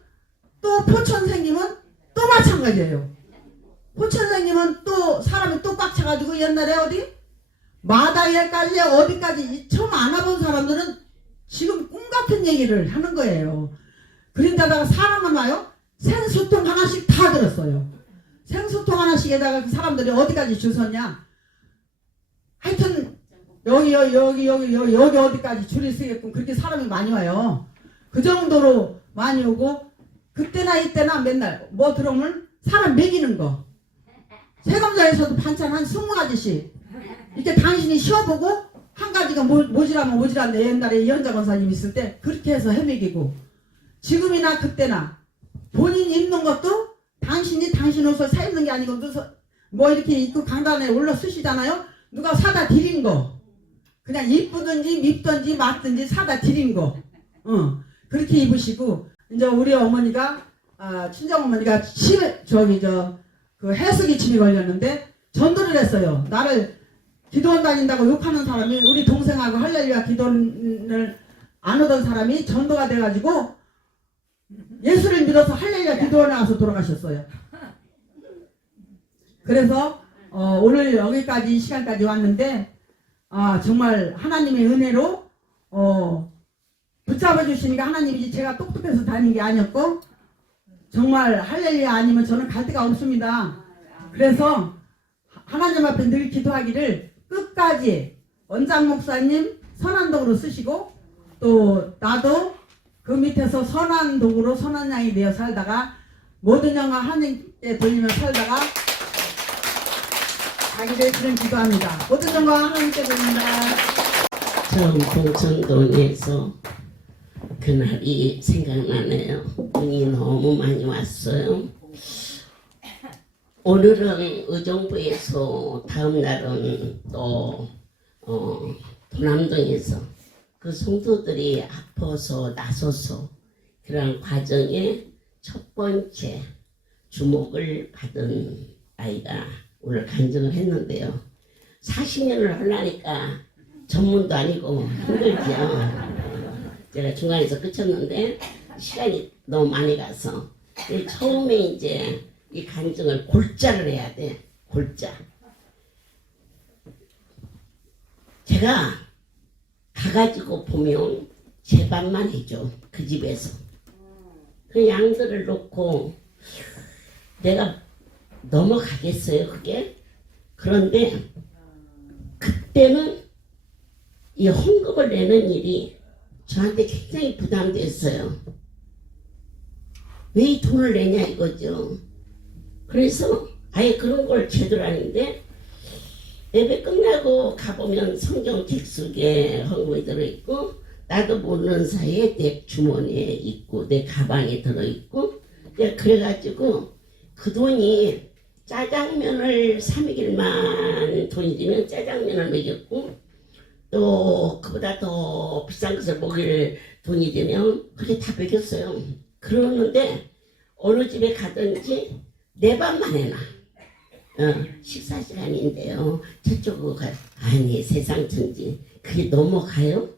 또 포천 생기면 또 마찬가지예요. 포천 생기면 또 사람이 또 꽉 차가지고 옛날에 어디 마다에까지 어디까지 처음 안 와본 사람들은 지금 꿈 같은 얘기를 하는 거예요. 그런데다가 사람은 와요. 생수통 하나씩 다 들었어요. 생수통 하나씩에다가 그 사람들이 어디까지 줄 섰냐. 하여튼 여기 어디까지 줄이 서게끔 그렇게 사람이 많이 와요. 그 정도로 많이 오고 그때나 이때나 맨날 뭐 들어오면 사람 먹이는 거. 세검자에서도 반찬 한 20가지씩 이렇게 당신이 쉬어보고 한 가지가 모자라면 모자란데 옛날에 이현자 권사님 있을 때 그렇게 해서 해먹이고 지금이나 그때나 본인 입는 것도 당신이 당신 옷을 사 입는 게 아니고 뭐 이렇게 입고 강단에 올라 쓰시잖아요. 누가 사다 드린 거 그냥 이쁘든지 밉든지 맞든지 사다 드린 거 그렇게 입으시고 이제 우리 어머니가 친정 어머니가 그 해수기침이 걸렸는데 전도를 했어요. 나를 기도원 다닌다고 욕하는 사람이 우리 동생하고 할렐루야 기도원을 안 오던 사람이 전도가 돼가지고 예수를 믿어서 할렐루야 기도원에 와서 돌아가셨어요. 그래서 오늘 여기까지 이 시간까지 왔는데 정말 하나님의 은혜로 붙잡아 주시니까 하나님이 제가 똑똑해서 다닌 게 아니었고 정말 할렐루야 아니면 저는 갈 데가 없습니다. 그래서 하나님 앞에 늘 기도하기를 끝까지 원장 목사님 선한독으로 쓰시고 또 나도 그 밑에서 선한 독으로 선한 양이 되어 살다가 모든 영광 하나님께 돌리며 살다가 가기를 그런 기도합니다. 모든 영광 하나님께 돌립니다. 처음 봉천동에서 그날이 생각나네요. 눈이 너무 많이 왔어요. 오늘은 의정부에서 다음 날은 또 도남동에서 그 성도들이 아파서 나서서 그런 과정에 첫 번째 주목을 받은 아이가 오늘 간증을 했는데요. 40년을 하려니까 전문도 아니고 힘들죠. 제가 중간에서 끝쳤는데 시간이 너무 많이 가서 처음에 이제 이 간증을 골자를 해야 돼. 골자. 제가 가가지고 보면 제 밥만 해줘. 그 집에서. 그 양들을 놓고 내가 넘어가겠어요 그게? 그런데 그때는 이 헌금을 내는 일이 저한테 굉장히 부담됐어요. 왜 이 돈을 내냐 이거죠. 그래서 아예 그런 걸 제대로 하는데 예배 끝나고 가보면 성경 책 속에 헌금이 들어있고 나도 모르는 사이에 내 주머니에 있고 내 가방에 들어있고 그래가지고 그 돈이 짜장면을 3일만 돈이 되면 짜장면을 먹였고 또 그보다 더 비싼 것을 먹일 돈이 되면 그게 다 먹였어요. 그러는데 어느 집에 가든지 내 밥만 해놔. 식사 시간인데요. 저쪽으로 아니 세상 천지 그게 넘어가요?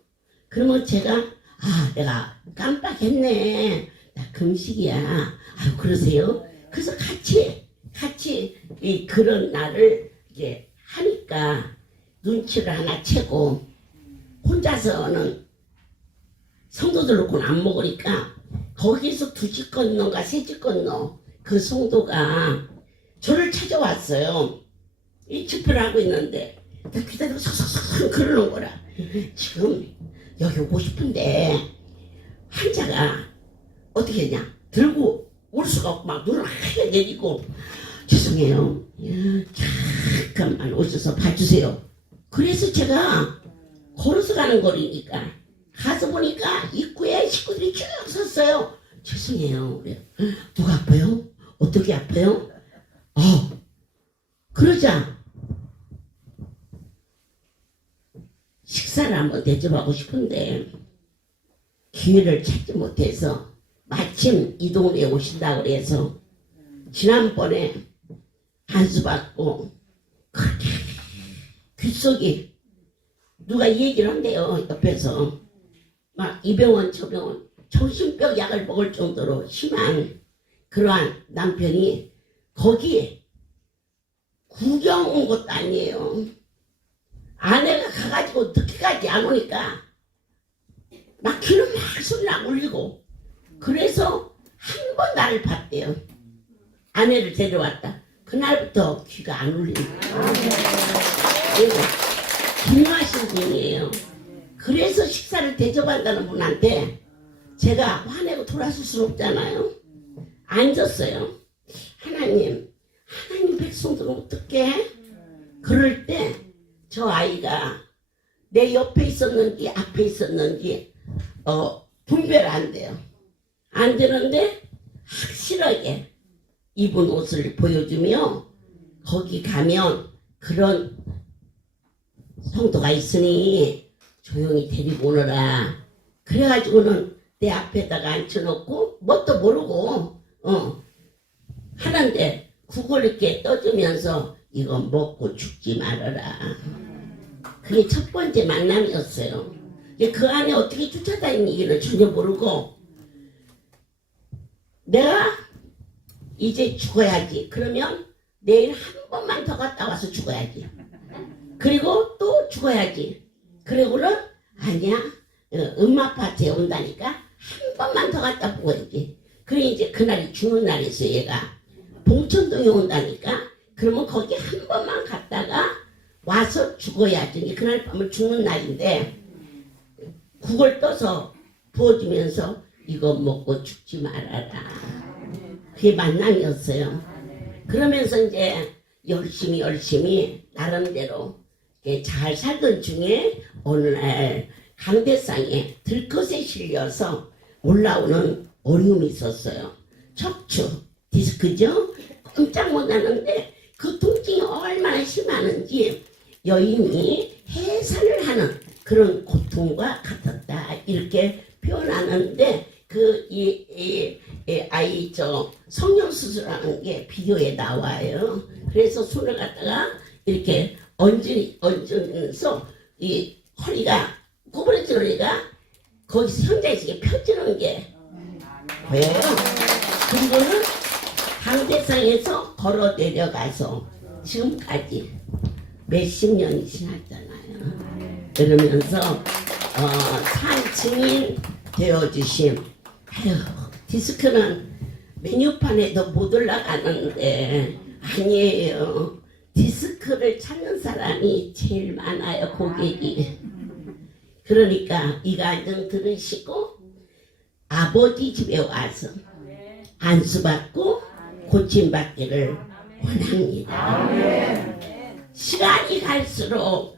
그러면 제가 내가 깜빡했네. 나 금식이야. 그러세요? 그래서 같이 그런 날을 이제 하니까 눈치를 하나 채고 혼자서는 성도들 놓고는 안 먹으니까 거기서 2집 건너가 3집 건너 그 성도가 저를 찾아왔어요. 이 집회를 하고 있는데 나 기다리고 석석석 그러는 거라. 지금 여기 오고 싶은데 환자가 어떻게 했냐 들고 올 수가 없고 막 눈을 하게 내리고 죄송해요. 잠깐만 오셔서 봐주세요. 그래서 제가 걸어서 가는 거리니까 가서 보니까 입구에 식구들이 쭉 섰어요. 죄송해요. 그래요. 누가 아파요? 어떻게 아파요? 그러자 식사를 한번 대접하고 싶은데 기회를 찾지 못해서 마침 이 동네에 오신다고 그래서 지난번에 한수 받고 그렇게 귓속이 누가 얘기를 한대요. 옆에서 막 이 병원 저 병원 정신병 약을 먹을 정도로 심한 그러한 남편이 거기에 구경 온 것도 아니에요. 아내가 가가지고 늦게까지 안 오니까 막 귀는 막 소리나 울리고. 그래서 한 번 나를 봤대요. 아내를 데려왔다. 그날부터 귀가 안 울린다. 그리고 기묘하신 분이에요. 그래서 식사를 대접한다는 분한테 제가 화내고 돌아설 수 없잖아요. 앉았어요. 하나님 백성들은 어떡해? 그럴 때 저 아이가 내 옆에 있었는지 앞에 있었는지 분별 안 돼요. 안 되는데 확실하게 입은 옷을 보여주며 거기 가면 그런 성도가 있으니 조용히 데리고 오너라. 그래가지고는 내 앞에다가 앉혀놓고 뭣도 모르고 하는데 국을 이렇게 떠주면서 이거 먹고 죽지 말아라. 그게 첫 번째 만남이었어요. 그 안에 어떻게 쫓아다니는지는 전혀 모르고 내가 이제 죽어야지. 그러면 내일 한 번만 더 갔다 와서 죽어야지. 그리고 또 죽어야지. 그리고는 아니야. 엄마아빠한테 온다니까 한 번만 더 갔다 보고야지. 그래 이제 그날이 죽는 날이었어요. 얘가 봉천동에 온다니까. 그러면 거기 한 번만 갔다가 와서 죽어야지. 그날 밤은 죽는 날인데 국을 떠서 부어주면서 이거 먹고 죽지 말아라. 그게 만남이었어요. 그러면서 이제 열심히 나름대로 잘 살던 중에 어느 날 강대상에 들것에 실려서 올라오는 어려움이 있었어요. 척추 디스크죠. 꼼짝 못하는데 그 통증이 얼마나 심하는지 여인이 해산을 하는 그런 고통과 같았다 이렇게 표현하는데 아이 성형 수술하는 게 비디오에 나와요. 그래서 손을 갖다가 이렇게 얹으면서 이 허리가 구부러진 허리가 거기서 현장에서 펴지는 게 보여요. 그리고는 강대상에서 걸어 내려가서 지금까지 몇십 년이 지났잖아요. 그러면서 산 증인 되어주심. 아유, 디스크는 메뉴판에도 못 올라가는데 아니에요. 디스크를 찾는 사람이 제일 많아요. 고객이. 그러니까 이 가정 들으시고 아버지 집에 와서 안수받고 고침받기를 원합니다. 시간이 갈수록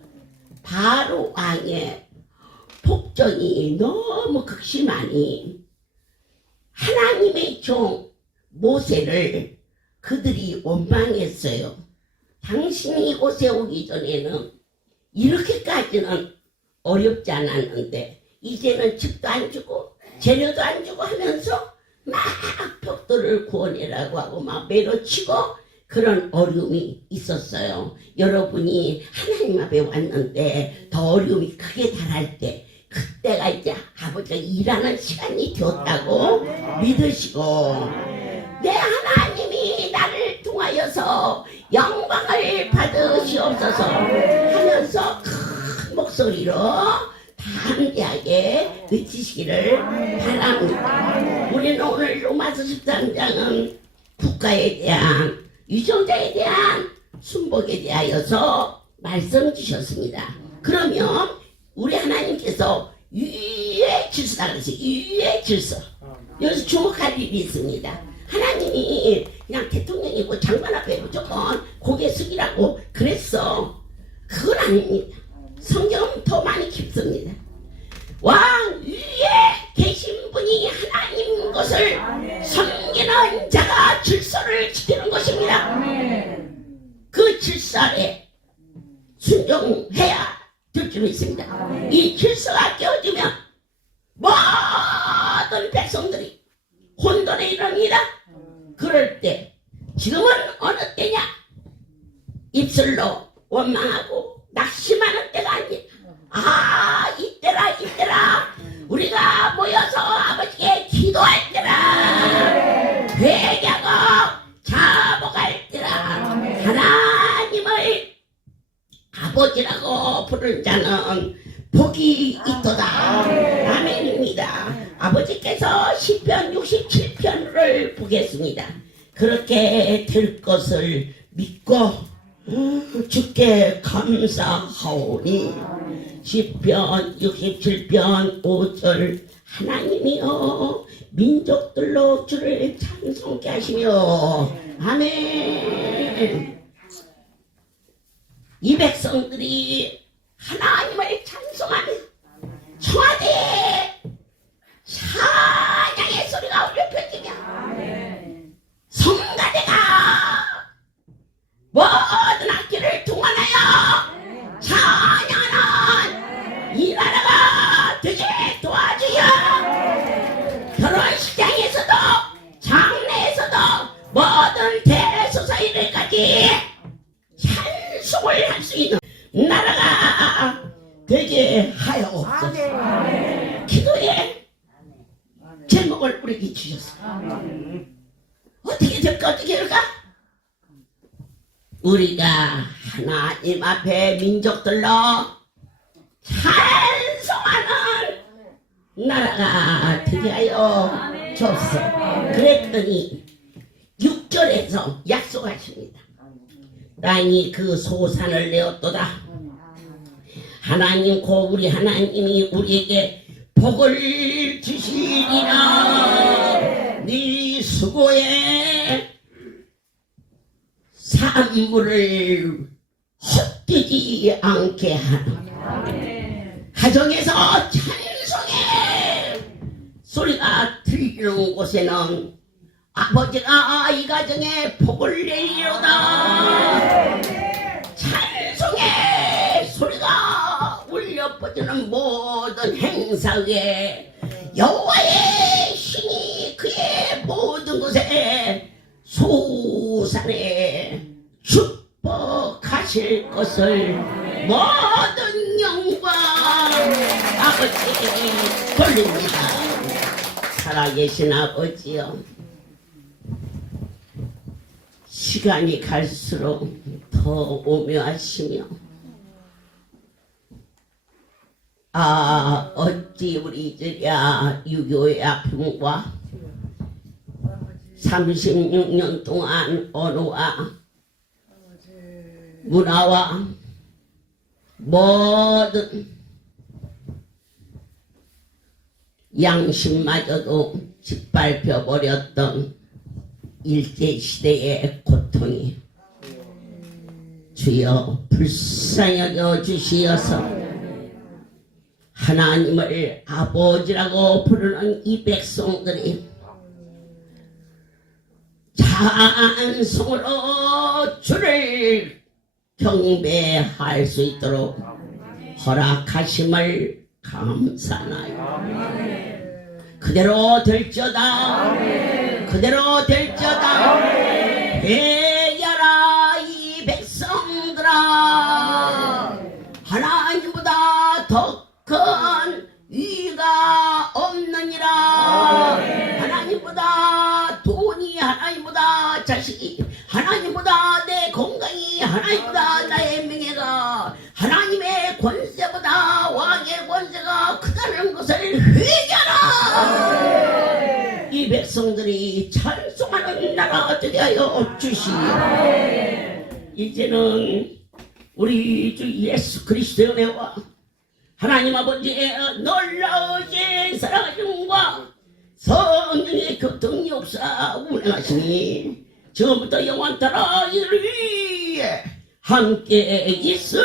바로 왕의 폭정이 너무 극심하니 하나님의 종 모세를 그들이 원망했어요. 당신이 이곳에 오기 전에는 이렇게까지는 어렵지 않았는데 이제는 집도 안 주고 재료도 안 주고 하면서 막 벽돌을 구워내라고 하고 막 매로치고 그런 어려움이 있었어요. 여러분이 하나님 앞에 왔는데 더 어려움이 크게 달할 때 그때가 이제 아버지가 일하는 시간이 되었다고 믿으시고 내 하나님이 나를 통하여서 영광을 받으시옵소서 하면서 큰 목소리로 담대하게 외치시기를 바랍니다. 우리는 오늘 로마서 13장은 국가에 대한 유정자에 대한 순복에 대하여서 말씀 주셨습니다. 그러면 우리 하나님께서 유의 질서라 그랬어요. 유의 질서. 여기서 주목할 일이 있습니다. 하나님이 그냥 대통령이고 장관 앞에 무조건 고개 숙이라고 그랬어. 그건 아닙니다. 성경은 더 많이 깊습니다. 왕 위에 계신 분이 하나님 것을 섬기는 자가 질서를 지키는 것입니다. 그 질서에 순종해야 될 줄 믿습니다. 이 질서가 깨어지면 모든 백성들이 혼돈에 이릅니다. 그럴 때 지금은 어느 때냐? 입술로 원망하고 낙심하는 때가 아니에요. 이때라 우리가 모여서 아버지께 기도할 때라 회개하고 자복할 때라 하나님을 아버지라고 부르는 자는 복이 있도다. 아멘. 아버지께서 시편 67편을 보겠습니다. 그렇게 될 것을 믿고 주께 감사하오니. 시편 67편 5절 하나님이여 민족들로 주를 찬송케 하시며. 아멘. 이 백성들이 하나님을 찬송하며 청하되 찬양의 소리가 울려 퍼지며 성가대가 모든 악기를 동원하여 찬양하는 이 나라가 되게 도와주여. 결혼식장에서도 장례에서도 모든 대소사일까지 찬송을 할 수 있는 나라가 되게 하여옵소서. 기도에 제목을 우리에게 주셨어요. 어떻게 될까 어떻게 될까? 우리가 하나님 앞에 민족들로 찬송하는 나라가 되게 하여 주옵소서. 그랬더니 6절에서 약속하십니다. 땅이 그 소산을 내었도다. 하나님 곧 우리 하나님이 우리에게 복을 주시리라. 네 수고에 산물을 헛되지 않게 하는 가정에서 찬송의 소리가 들리는 곳에는 아버지가 이 가정에 복을 내리로다. 찬송의 소리가 울려 퍼지는 모든 행사에 여호와의 신이 그의 모든 곳에 소산에 축복하실 것을 모든 영광 아버지께 돌립니다. 살아계신 아버지여, 시간이 갈수록 더 오묘하시며 어찌 우리 이제야 유교의 아픔과 36년 동안 언어와 문화와 모든 양심마저도 짓밟혀 버렸던 일제시대의 고통이 주여 불쌍히 여겨 주시어서 하나님을 아버지라고 부르는 이 백성들이 찬송으로 주를 경배할 수 있도록 허락하심을 감사하나요. 그대로 될지어다. 그대로 될지어다. 회개하라 이 백성들아. 하나님보다 더 큰 위가 없느니라. 하나님보다 돈이, 하나님보다 자식이, 하나님보다 내 건강이, 하나님보다 나의 명예가, 하나님의 권세보다 왕의 권세가 크다는 것을 회개하라. 이 백성들이 찬송하는 나라 되게 하여 주시오. 이제는 우리 주 예수 그리스도의 은혜와 하나님 아버지의 놀라우신 사랑하심과 성령의 교통이 없사 운행하시니 지금부터 영원토록 이를 위해 함께 있을지어다.